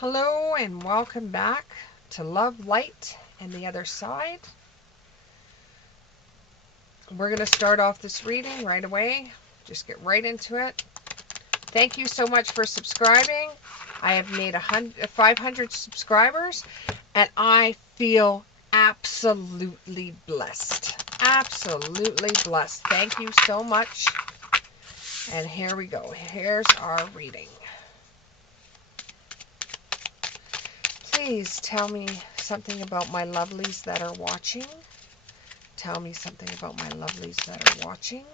Hello and welcome back to Love, Light, and the Other Side. We're going to start off this reading right away. Just get right into it. Thank you so much for subscribing. I have made 500 subscribers and I feel absolutely blessed. Absolutely blessed. Thank you so much. And here we go. Here's our reading. Please tell me something about my lovelies that are watching. Tell me something about my lovelies that are watching.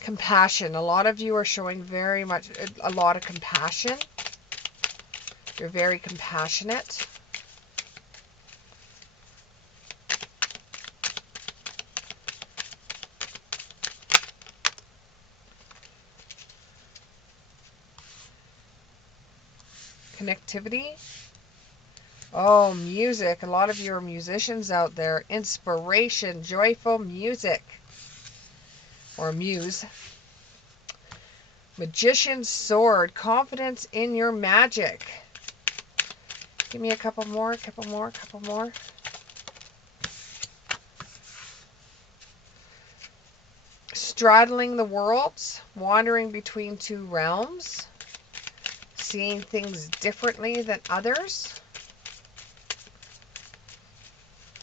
Compassion. A lot of you are showing a lot of compassion. You're very compassionate. Connectivity. Oh, music. A lot of you are musicians out there. Inspiration. Joyful music. Or muse. Magician's sword. Confidence in your magic. Give me a couple more, couple more, couple more. Straddling the worlds. Wandering between two realms. Seeing things differently than others.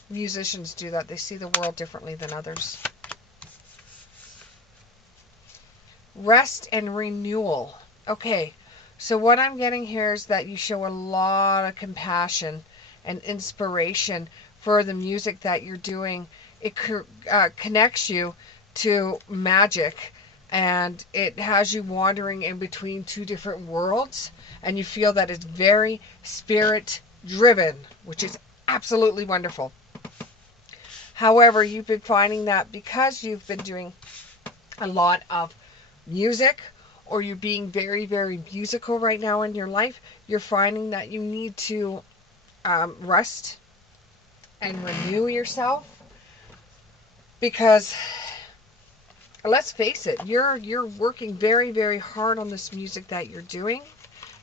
Musicians do that. They see the world differently than others. Rest and renewal. Okay, so what I'm getting here is that you show a lot of compassion and inspiration for the music that you're doing. It connects you to magic, and it has you wandering in between two different worlds, and you feel that it's very spirit driven, which is absolutely wonderful. However, you've been finding that because you've been doing a lot of music, or you're being very, very musical right now in your life, you're finding that you need to rest and renew yourself. Because let's face it, you're working very, very hard on this music that you're doing.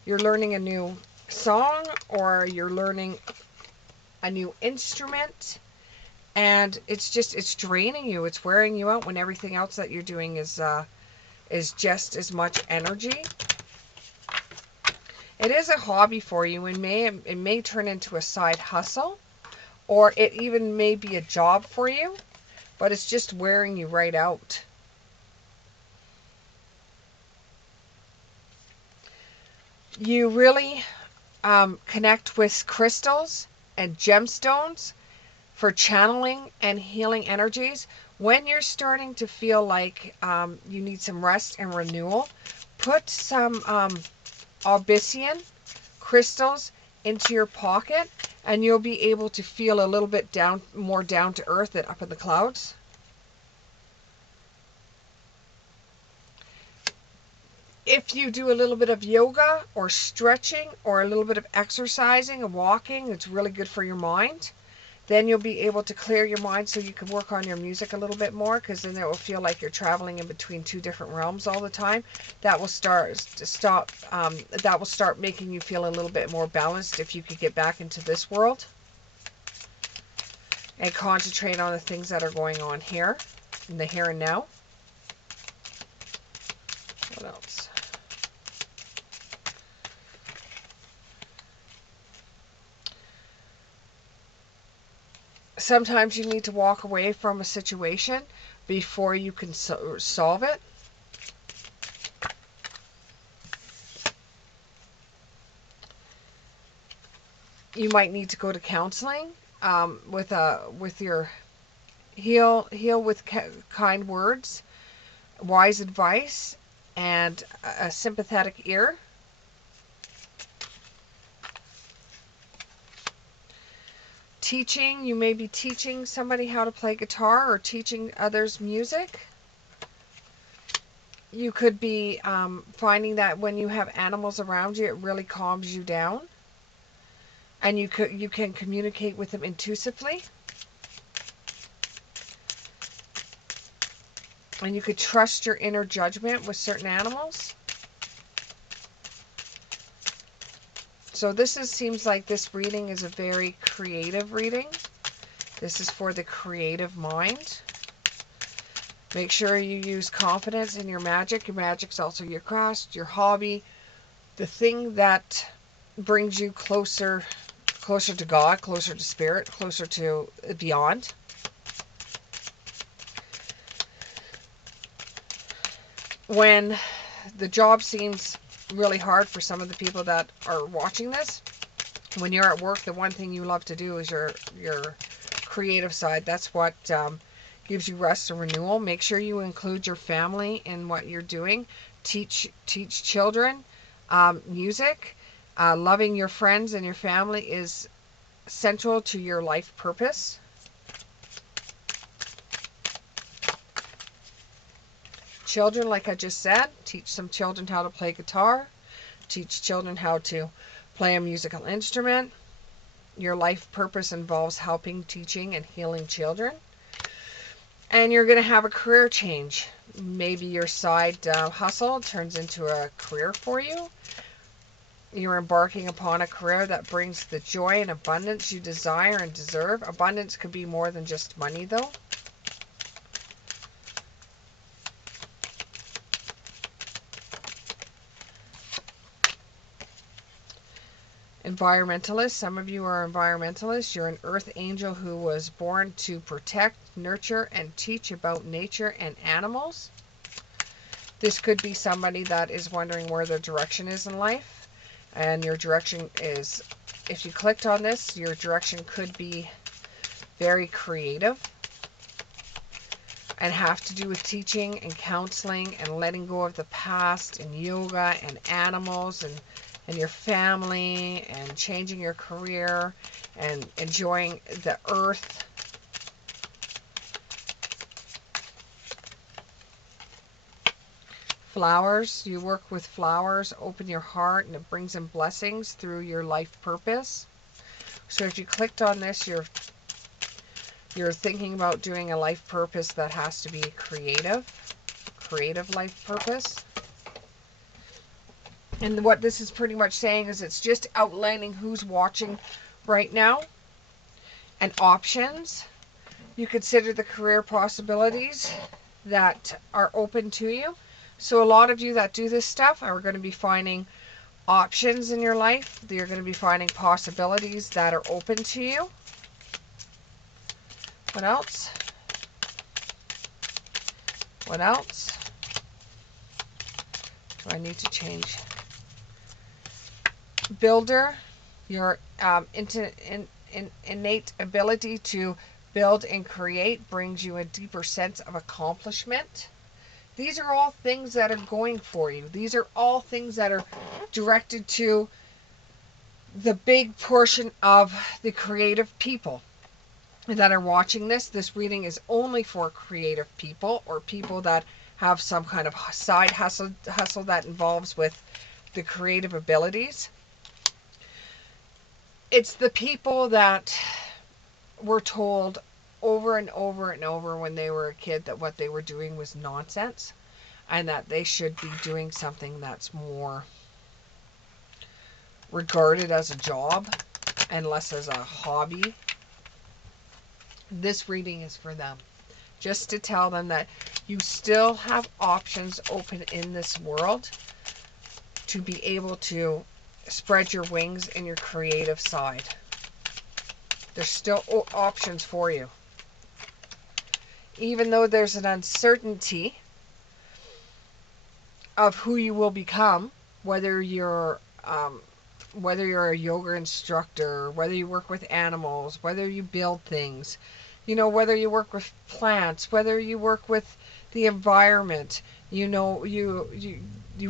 You're learning a new song, or you're learning a new instrument, and it's draining you. It's wearing you out when everything else that you're doing is just as much energy. It is a hobby for you, and it may turn into a side hustle, or it even may be a job for you, but it's just wearing you right out. You really connect with crystals and gemstones for channeling and healing energies. When you're starting to feel like you need some rest and renewal, put some Obsidian crystals into your pocket, and you'll be able to feel a little bit more down to earth than up in the clouds. If you do a little bit of yoga or stretching or a little bit of exercising and walking, it's really good for your mind. Then you'll be able to clear your mind so you can work on your music a little bit more, because then it will feel like you're traveling in between two different realms all the time. That will start making you feel a little bit more balanced if you could get back into this world and concentrate on the things that are going on here in the here and now. What else? Sometimes you need to walk away from a situation before you can solve it. You might need to go to counseling with your heal with kind words, wise advice, and a sympathetic ear. Teaching, you may be teaching somebody how to play guitar or teaching others music. You could be finding that when you have animals around you, it really calms you down, and you can communicate with them intuitively, and you could trust your inner judgment with certain animals. So seems like this reading is a very creative reading. This is for the creative mind. Make sure you use confidence in your magic. Your magic's also your craft, your hobby, the thing that brings you closer to God, closer to spirit, closer to beyond. When the job seems really hard for some of the people that are watching this, when you're at work, the one thing you love to do is your creative side. That's what gives you rest and renewal. Make sure you include your family in what you're doing. Teach children music. Loving your friends and your family is central to your life purpose. Children, like I just said, teach some children how to play guitar. Teach children how to play a musical instrument. Your life purpose involves helping, teaching, and healing children. And you're going to have a career change. Maybe your side hustle turns into a career for you. You're embarking upon a career that brings the joy and abundance you desire and deserve. Abundance could be more than just money, though. Environmentalists. Some of you are environmentalists. You're an earth angel who was born to protect, nurture, and teach about nature and animals. This could be somebody that is wondering where their direction is in life. And your direction is, if you clicked on this, your direction could be very creative and have to do with teaching and counseling and letting go of the past and yoga and animals and your family and changing your career and enjoying the earth. Flowers, you work with flowers, open your heart, and it brings in blessings through your life purpose. So if you clicked on this, you're thinking about doing a life purpose that has to be creative life purpose. And what this is pretty much saying is it's just outlining who's watching right now and options. You consider the career possibilities that are open to you. So a lot of you that do this stuff are going to be finding options in your life. You're going to be finding possibilities that are open to you. What else? What else? Do I need to change? Builder, your innate ability to build and create brings you a deeper sense of accomplishment. These are all things that are going for you. These are all things that are directed to the big portion of the creative people that are watching this. This reading is only for creative people or people that have some kind of side hustle that involves with the creative abilities. It's the people that were told over and over and over when they were a kid that what they were doing was nonsense and that they should be doing something that's more regarded as a job and less as a hobby. This reading is for them. Just to tell them that you still have options open in this world to be able to spread your wings in your creative side. There's still options for you. Even though there's an uncertainty of who you will become, whether you're a yoga instructor, whether you work with animals, whether you build things, whether you work with plants, whether you work with the environment, you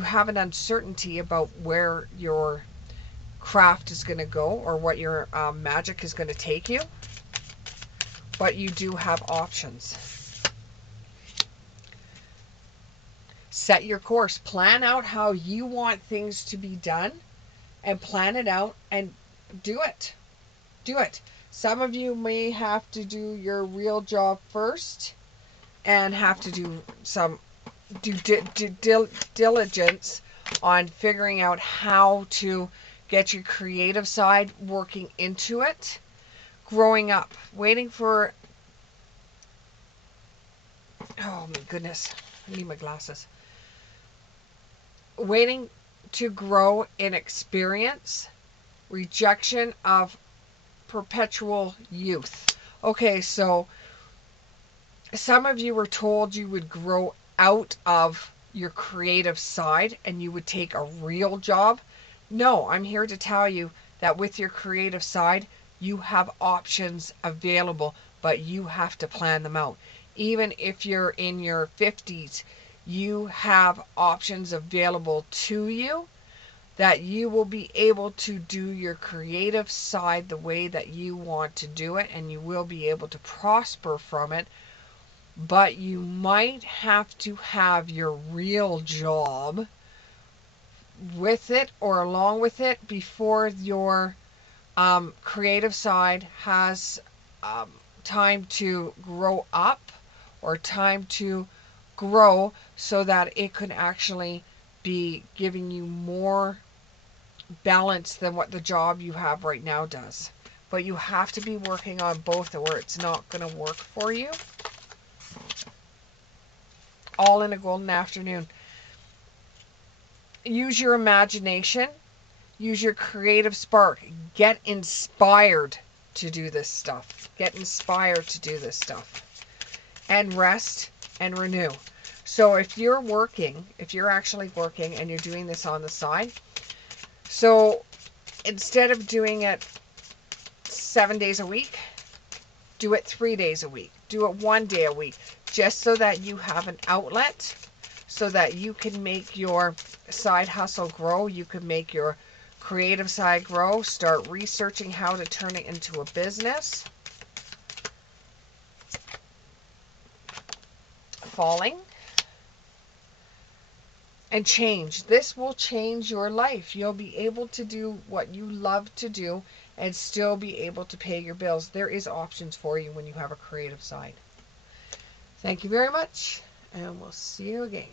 have an uncertainty about where your craft is going to go or what your magic is going to take you, but you do have options. Set your course. Plan out how you want things to be done and plan it out and do it. Do it. Some of you may have to do your real job first and have to do some due diligence on figuring out how to Get your creative side working into it. Growing up, waiting for, oh my goodness, I need my glasses. Waiting to grow in experience. Rejection of perpetual youth. Okay, so some of you were told you would grow out of your creative side and you would take a real job. No, I'm here to tell you that with your creative side, you have options available, but you have to plan them out. Even if you're in your 50s, you have options available to you that you will be able to do your creative side the way that you want to do it, and you will be able to prosper from it. But you might have to have your real job with it or along with it before your creative side has time to grow up or time to grow so that it can actually be giving you more balance than what the job you have right now does. But you have to be working on both or it's not going to work for you. All in a golden afternoon. Use your imagination. Use your creative spark. Get inspired to do this stuff. Get inspired to do this stuff. And rest and renew. So if you're working, if you're actually working and you're doing this on the side, so instead of doing it 7 days a week, do it 3 days a week. Do it 1 day a week, just so that you have an outlet, so that you can make your side hustle grow. You can make your creative side grow. Start researching how to turn it into a business. Falling. And change. This will change your life. You'll be able to do what you love to do and still be able to pay your bills. There is options for you when you have a creative side. Thank you very much, and we'll see you again.